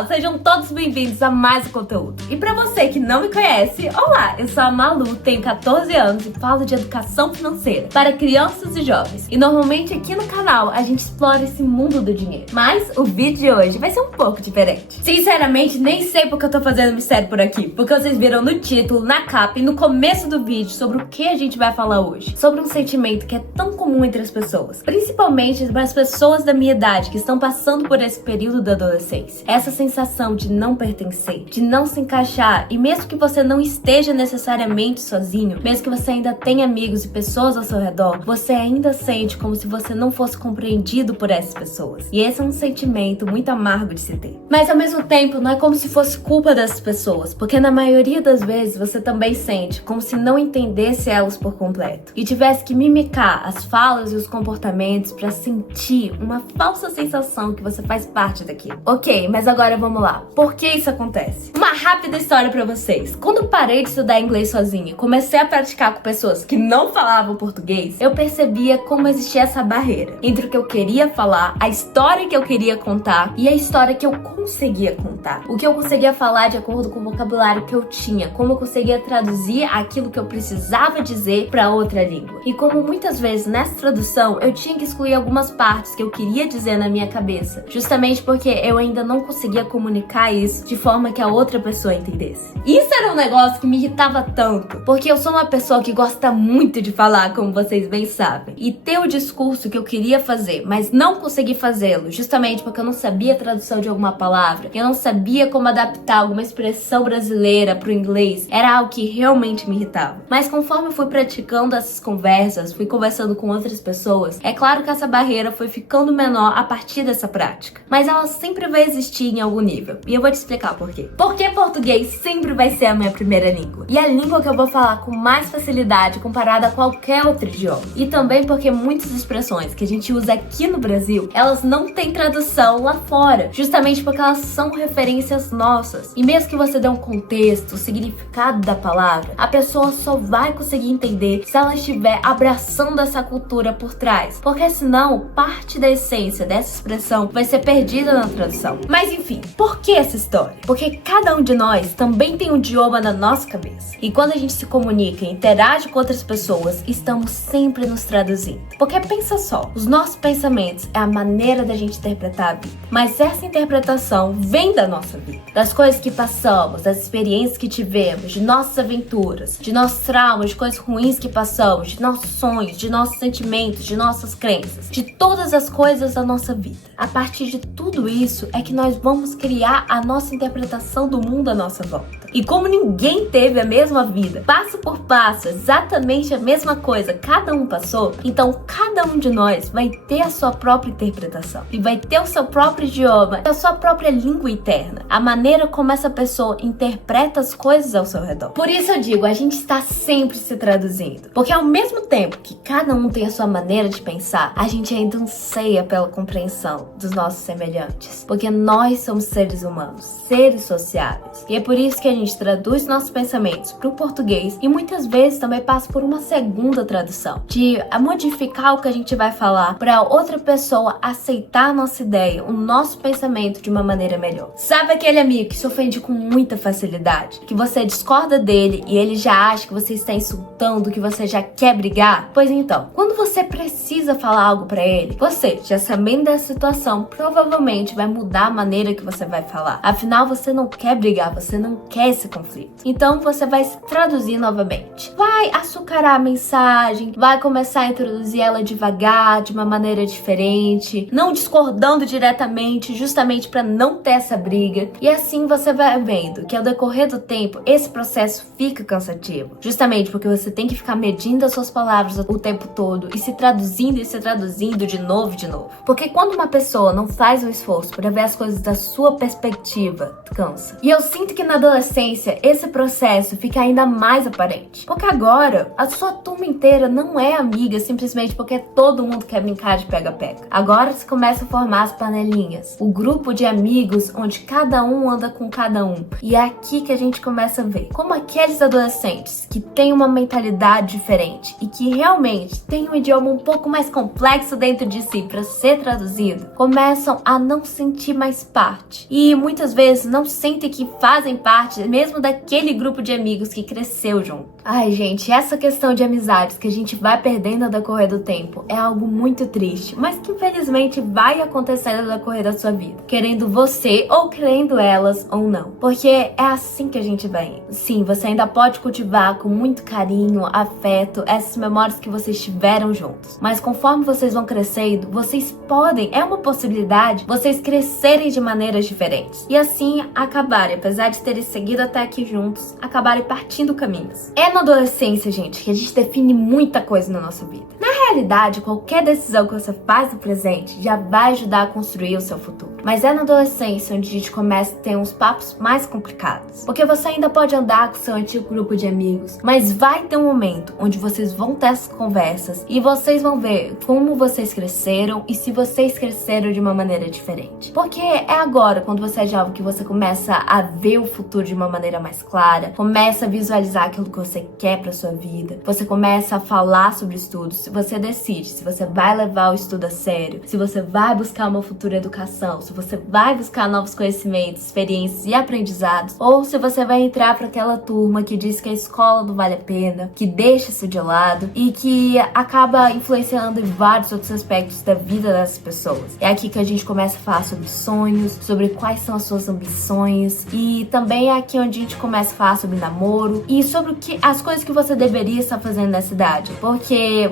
pessoal, sejam todos bem-vindos a mais um conteúdo. E pra você que não me conhece, olá, eu sou a Malu, tenho 14 anos e falo de educação financeira para crianças e jovens. E normalmente aqui no canal a gente explora esse mundo do dinheiro. Mas o vídeo de hoje vai ser um pouco diferente. Sinceramente, nem sei porque eu tô fazendo mistério por aqui, porque vocês viram no título, na capa e no começo do vídeo sobre o que a gente vai falar hoje. Sobre um sentimento que é tão comum entre as pessoas, principalmente para as pessoas da minha idade que estão passando por esse período da adolescência. Essa sensação de não pertencer, de não se encaixar, e mesmo que você não esteja necessariamente sozinho, mesmo que você ainda tenha amigos e pessoas ao seu redor, você ainda sente como se você não fosse compreendido por essas pessoas. E esse é um sentimento muito amargo de se ter. Mas ao mesmo tempo, não é como se fosse culpa dessas pessoas, porque na maioria das vezes você também sente como se não entendesse elas por completo e tivesse que mimicar as falas e os comportamentos para sentir uma falsa sensação que você faz parte daquilo. Ok, mas agora vamos lá. Por que isso acontece? Uma rápida história pra vocês. Quando eu parei de estudar inglês sozinha e comecei a praticar com pessoas que não falavam português, eu percebia como existia essa barreira entre o que eu queria falar, a história que eu queria contar e a história que eu conseguia contar. O que eu conseguia falar de acordo com o vocabulário que eu tinha, como eu conseguia traduzir aquilo que eu precisava dizer pra outra língua. E como muitas vezes nessa tradução eu tinha que excluir algumas partes que eu queria dizer na minha cabeça, justamente porque eu ainda não conseguia comunicar isso de forma que a outra pessoa entendesse. Isso era um negócio que me irritava tanto, porque eu sou uma pessoa que gosta muito de falar, como vocês bem sabem, e ter o discurso que eu queria fazer, mas não consegui fazê-lo, justamente porque eu não sabia a tradução de alguma palavra, eu não sabia como adaptar alguma expressão brasileira pro inglês, era algo que realmente me irritava. Mas conforme eu fui praticando essas conversas, fui conversando com outras pessoas, é claro que essa barreira foi ficando menor a partir dessa prática. Mas ela sempre vai existir em algum nível. E eu vou te explicar por quê. Porque português sempre vai ser a minha primeira língua. E a língua que eu vou falar com mais facilidade comparada a qualquer outro idioma. E também porque muitas expressões que a gente usa aqui no Brasil, elas não têm tradução lá fora. Justamente porque elas são referências nossas. E mesmo que você dê um contexto, o significado da palavra, a pessoa só vai conseguir entender se ela estiver abraçando essa cultura por trás. Porque senão, parte da essência dessa expressão vai ser perdida na tradução. Mas enfim, por que essa história? Porque cada um de nós também tem um idioma na nossa cabeça. E quando a gente se comunica e interage com outras pessoas, estamos sempre nos traduzindo. Porque pensa só, os nossos pensamentos é a maneira da gente interpretar a vida. Mas essa interpretação vem da nossa vida. Das coisas que passamos, das experiências que tivemos, de nossas aventuras, de nossos traumas, de coisas ruins que passamos, de nossos sonhos, de nossos sentimentos, de nossas crenças, de todas as coisas da nossa vida. A partir de tudo isso é que nós vamos criar a nossa interpretação do mundo à nossa volta. E como ninguém teve a mesma vida, passo por passo, exatamente a mesma coisa, cada um passou, então cada um de nós vai ter a sua própria interpretação e vai ter o seu próprio idioma, a sua própria língua interna, a maneira como essa pessoa interpreta as coisas ao seu redor. Por isso eu digo, a gente está sempre se traduzindo, porque ao mesmo tempo que cada um tem a sua maneira de pensar, a gente ainda anseia pela compreensão dos nossos semelhantes, porque nós somos seres humanos, seres sociáveis, e é por isso que a gente traduz nossos pensamentos para o português e muitas vezes também passa por uma segunda tradução, de modificar o que a gente vai falar para outra pessoa aceitar a nossa ideia, o nosso pensamento de uma maneira melhor. Sabe aquele amigo que se ofende com muita facilidade, que você discorda dele e ele já acha que você está insultando, que você já quer brigar? Pois então, quando você precisa falar algo para ele, você, já sabendo dessa situação, provavelmente vai mudar a maneira que você vai falar. Afinal, você não quer brigar, você não quer esse conflito. Então você vai se traduzir novamente. Vai açucarar a mensagem, vai começar a introduzir ela devagar, de uma maneira diferente, não discordando diretamente, justamente para não ter essa briga. E assim você vai vendo que ao decorrer do tempo, esse processo fica cansativo. Justamente porque você tem que ficar medindo as suas palavras o tempo todo e se traduzindo de novo. Porque quando uma pessoa não faz um esforço para ver as coisas da sua perspectiva, cansa. E eu sinto que na adolescência esse processo fica ainda mais aparente. Porque agora a sua turma inteira não é amiga simplesmente porque todo mundo quer brincar de pega-pega. Agora se começa a formar as panelinhas, o grupo de amigos onde cada um anda com cada um. E é aqui que a gente começa a ver como aqueles adolescentes que têm uma mentalidade diferente e que realmente têm um idioma um pouco mais complexo dentro de si para ser traduzido, começam a não sentir mais parte parte. E muitas vezes não sentem que fazem parte mesmo daquele grupo de amigos que cresceu junto. Ai, gente, essa questão de amizades que a gente vai perdendo ao decorrer do tempo é algo muito triste, mas que infelizmente vai acontecendo ao decorrer da sua vida, querendo você ou querendo elas ou não. Porque é assim que a gente vai. Sim, você ainda pode cultivar com muito carinho, afeto, essas memórias que vocês tiveram juntos. Mas conforme vocês vão crescendo, vocês podem, é uma possibilidade, vocês crescerem de maneiras diferentes. E assim acabarem, apesar de terem seguido até aqui juntos, acabarem partindo caminhos. É na adolescência, gente, que a gente define muita coisa na nossa vida. Na realidade, qualquer decisão que você faz no presente já vai ajudar a construir o seu futuro. Mas é na adolescência onde a gente começa a ter uns papos mais complicados. Porque você ainda pode andar com seu antigo grupo de amigos, mas vai ter um momento onde vocês vão ter essas conversas e vocês vão ver como vocês cresceram e se vocês cresceram de uma maneira diferente. Porque é agora, quando você é jovem, que você começa a ver o futuro de uma maneira mais clara, começa a visualizar aquilo que você quer pra sua vida, você começa a falar sobre estudos, se você decide se você vai levar o estudo a sério, se você vai buscar uma futura educação, se você vai buscar novos conhecimentos, experiências e aprendizados, ou se você vai entrar para aquela turma que diz que a escola não vale a pena, que deixa isso de lado e que acaba influenciando em vários outros aspectos da vida das pessoas. É aqui que a gente começa a falar sobre sonhos, sobre quais são as suas ambições, e também é aqui onde a gente começa a falar sobre namoro e sobre as coisas que você deveria estar fazendo nessa idade, porque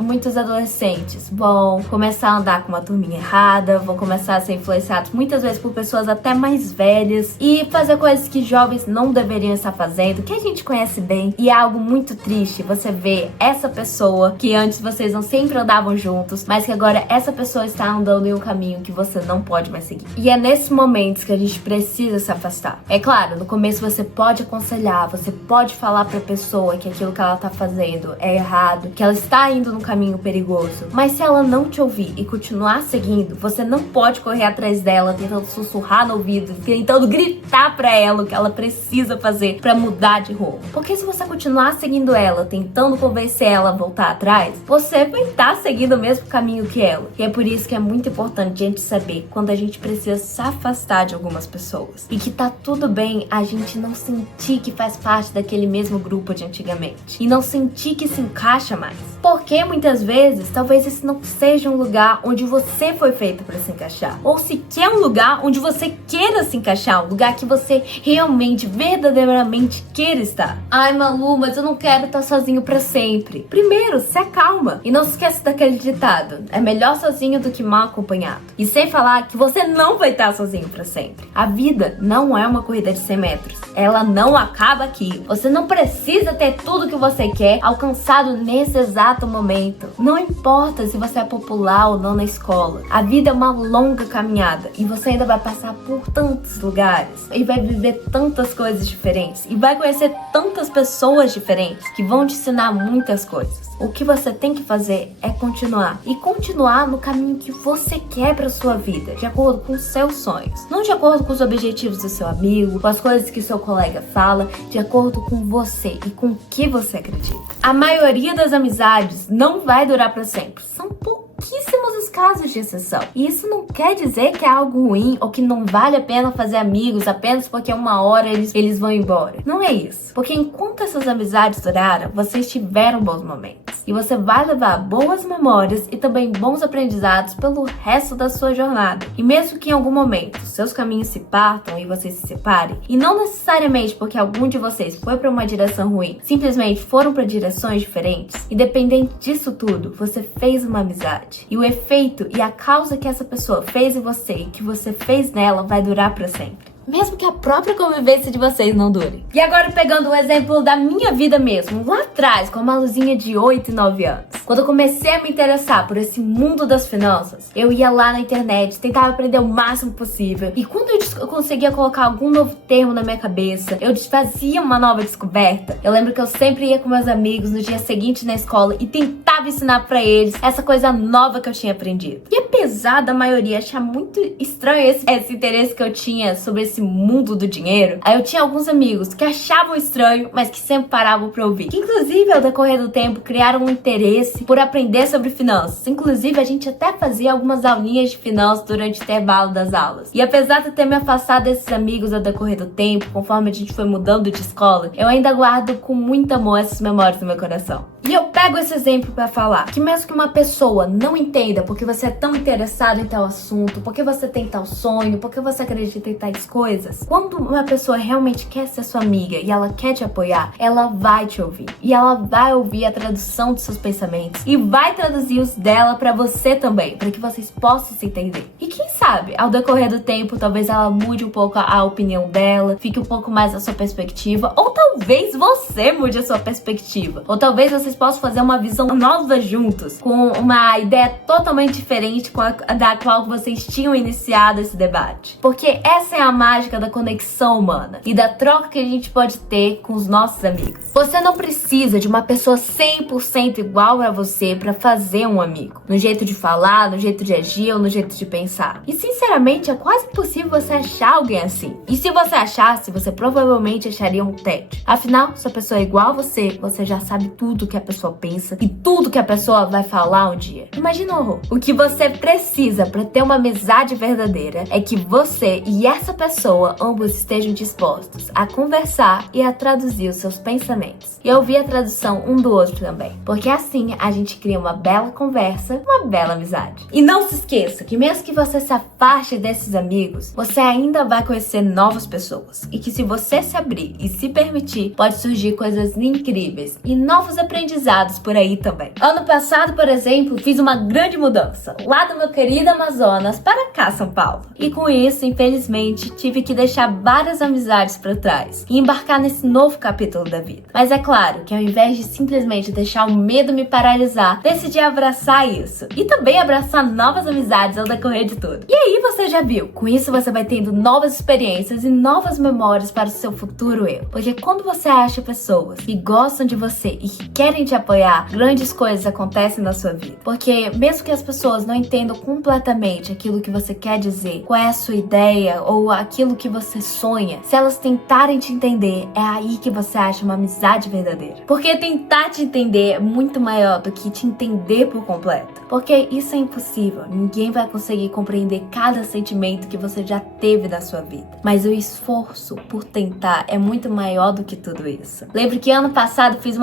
muitos adolescentes vão começar a andar com uma turminha errada, vão começar a ser influenciados muitas vezes por pessoas até mais velhas e fazer coisas que jovens não deveriam estar fazendo, que a gente conhece bem. E é algo muito triste você ver essa pessoa que antes vocês não sempre andavam juntos, mas que agora essa pessoa está andando em um caminho que você não pode mais seguir. E é nesses momentos que a gente precisa se afastar. É claro, no começo você pode aconselhar, você pode falar pra pessoa que aquilo que ela tá fazendo é errado, que ela está indo num caminho perigoso, mas se ela não te ouvir e continuar seguindo, você não pode correr atrás dela tentando sussurrar no ouvido, tentando gritar pra ela o que ela precisa fazer pra mudar de rumo. Porque se você continuar seguindo ela, tentando convencer ela a voltar atrás, você vai estar seguindo o mesmo caminho que ela. E é por isso que é muito importante a gente saber quando a gente precisa se afastar de algumas pessoas. E que tá tudo bem a gente não sentir que faz parte daquele mesmo grupo de antigamente. E não sentir que se encaixa mais. Porque muitas vezes, talvez esse não seja um lugar onde você foi feito para se encaixar. Ou sequer um lugar onde você queira se encaixar. Um lugar que você realmente, verdadeiramente queira estar. Ai, Malu, mas eu não quero estar sozinho para sempre. Primeiro, se acalma. E não se esqueça daquele ditado. É melhor sozinho do que mal acompanhado. E sem falar que você não vai estar sozinho para sempre. A vida não é uma corrida de 100 metros. Ela não acaba aqui. Você não precisa ter tudo que você quer alcançado nesse exato momento. Não importa se você é popular ou não na escola. A vida é uma longa caminhada e você ainda vai passar por tantos lugares e vai viver tantas coisas diferentes e vai conhecer tantas pessoas diferentes que vão te ensinar muitas coisas. O que você tem que fazer é continuar e continuar no caminho que você quer para sua vida, de acordo com os seus sonhos, não de acordo com os objetivos do seu amigo, com as coisas que seu colega fala, de acordo com você e com o que você acredita. A maioria das amizades não vai durar para sempre. São pouquíssimos os casos de exceção. E isso não quer dizer que é algo ruim ou que não vale a pena fazer amigos apenas porque uma hora eles vão embora. Não é isso. Porque enquanto essas amizades duraram, vocês tiveram bons momentos. E você vai levar boas memórias e também bons aprendizados pelo resto da sua jornada. E mesmo que em algum momento seus caminhos se partam e vocês se separem, e não necessariamente porque algum de vocês foi para uma direção ruim, simplesmente foram para direções diferentes, independente disso tudo, você fez uma amizade. E o efeito e a causa que essa pessoa fez em você e que você fez nela vai durar para sempre. Mesmo que a própria convivência de vocês não dure. E agora pegando um exemplo da minha vida mesmo, lá atrás, com uma Luzinha de 8 e 9 anos. Quando eu comecei a me interessar por esse mundo das finanças, eu ia lá na internet, tentava aprender o máximo possível. E quando eu conseguia colocar algum novo termo na minha cabeça, eu fazia uma nova descoberta. Eu lembro que eu sempre ia com meus amigos no dia seguinte na escola e tentava ensinar pra eles essa coisa nova que eu tinha aprendido. E apesar da maioria achar muito estranho esse interesse que eu tinha sobre esse mundo do dinheiro, aí eu tinha alguns amigos que achavam estranho, mas que sempre paravam pra ouvir. Que, inclusive, ao decorrer do tempo, criaram um interesse interesse por aprender sobre finanças. Inclusive, a gente até fazia algumas aulinhas de finanças durante o intervalo das aulas. E apesar de eu ter me afastado desses amigos ao decorrer do tempo, conforme a gente foi mudando de escola, eu ainda guardo com muito amor essas memórias no meu coração. E eu pego esse exemplo pra falar que mesmo que uma pessoa não entenda porque você é tão interessado em tal assunto, porque você tem tal sonho, porque você acredita em tais coisas, quando uma pessoa realmente quer ser sua amiga e ela quer te apoiar, ela vai te ouvir. E ela vai ouvir a tradução dos seus pensamentos e vai traduzir os dela pra você também, para que vocês possam se entender. E quem sabe, ao decorrer do tempo, talvez ela mude um pouco a opinião dela, fique um pouco mais a sua perspectiva, ou talvez você mude a sua perspectiva, ou talvez vocês possam fazer uma visão nova juntos, com uma ideia totalmente diferente da qual vocês tinham iniciado esse debate. Porque essa é a mágica da conexão humana e da troca que a gente pode ter com os nossos amigos. Você não precisa de uma pessoa 100% igual a você para fazer um amigo, no jeito de falar, no jeito de agir ou no jeito de pensar. E sinceramente, é quase impossível você achar alguém assim. E se você achasse, você provavelmente acharia um tédio. Afinal, se a pessoa é igual a você, você já sabe tudo que a pessoa pensa e tudo que a pessoa vai falar um dia. Imagina o horror. O que você precisa para ter uma amizade verdadeira é que você e essa pessoa ambos estejam dispostos a conversar e a traduzir os seus pensamentos. E ouvir a tradução um do outro também. Porque assim a gente cria uma bela conversa, uma bela amizade. E não se esqueça que mesmo que você se afaste desses amigos, você ainda vai conhecer novas pessoas. E que se você se abrir e se permitir, pode surgir coisas incríveis e novos aprendizados por aí também. Ano passado, por exemplo, fiz uma grande mudança, lá do meu querido Amazonas para cá, São Paulo. E com isso, infelizmente, tive que deixar várias amizades para trás e embarcar nesse novo capítulo da vida. Mas é claro que ao invés de simplesmente deixar o medo me paralisar, decidi abraçar isso e também abraçar novas amizades ao decorrer de tudo. E aí você já viu, com isso você vai tendo novas experiências e novas memórias para o seu futuro eu. Porque quando você acha pessoas que gostam de você e que querem te apoiar, grandes coisas acontecem na sua vida. Porque mesmo que as pessoas não entendam completamente aquilo que você quer dizer, qual é a sua ideia ou aquilo que você sonha, se elas tentarem te entender, é aí que você acha uma amizade verdadeira. Porque tentar te entender é muito maior do que te entender por completo. Porque isso é impossível. Ninguém vai conseguir compreender cada sentimento que você já teve na sua vida. Mas o esforço por tentar é muito maior do que tudo isso. Lembro que ano passado fiz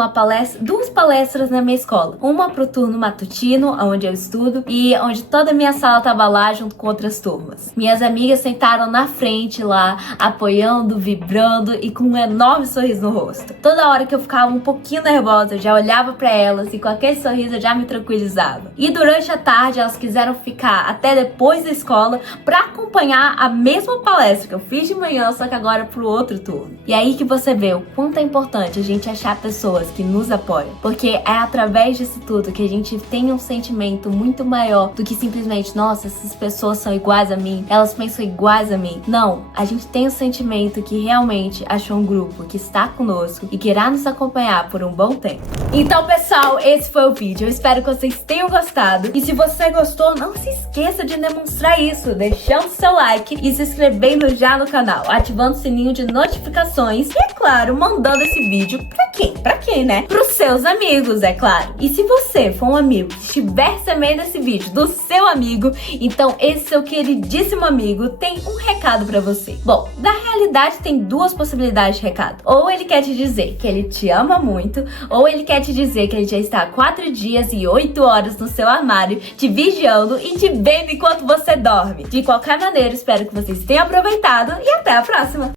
duas palestras na minha escola. Uma pro turno matutino, onde eu estudo, e onde toda a minha sala tava lá junto com outras turmas. Minhas amigas sentaram na frente lá, apoiando, vibrando e com um enorme sorriso no rosto. Toda hora que eu ficava um pouquinho nervosa, eu já olhava pra elas e com aquele sorriso eu já me tranquilizava. E durante a tarde elas quiseram ficar até depois da escola pra acompanhar a mesma palestra que eu fiz de manhã, só que agora pro outro turno. E aí que você vê o quanto é importante a gente achar pessoas que nos apoiam. Porque é através disso tudo que a gente tem um sentimento muito maior do que simplesmente, nossa, essas pessoas são iguais a mim, elas pensam iguais a mim. Não, a gente tem o sentimento que realmente achou um grupo que está conosco e que irá nos acompanhar por um bom tempo. Então, pessoal, esse foi o vídeo. Eu espero que vocês tenham gostado. E se você gostou, não se esqueça de demonstrar isso, deixando seu like e se inscrevendo já no canal, ativando o sininho de notificações e, é claro, mandando esse vídeo pra quem? Pra quem, né? Pros seus amigos, é claro. E se você for um amigo que estiver recebendo esse vídeo do seu amigo, então esse seu queridíssimo amigo tem um recado pra você. Bom, na realidade tem duas possibilidades de recado. Ou ele quer te dizer que ele te ama muito, ou ele quer te dizer que ele já está há 4 dias e 8 horas no seu armário, te vigiando e te vendo enquanto você dorme. De qualquer maneira, espero que vocês tenham aproveitado e até a próxima!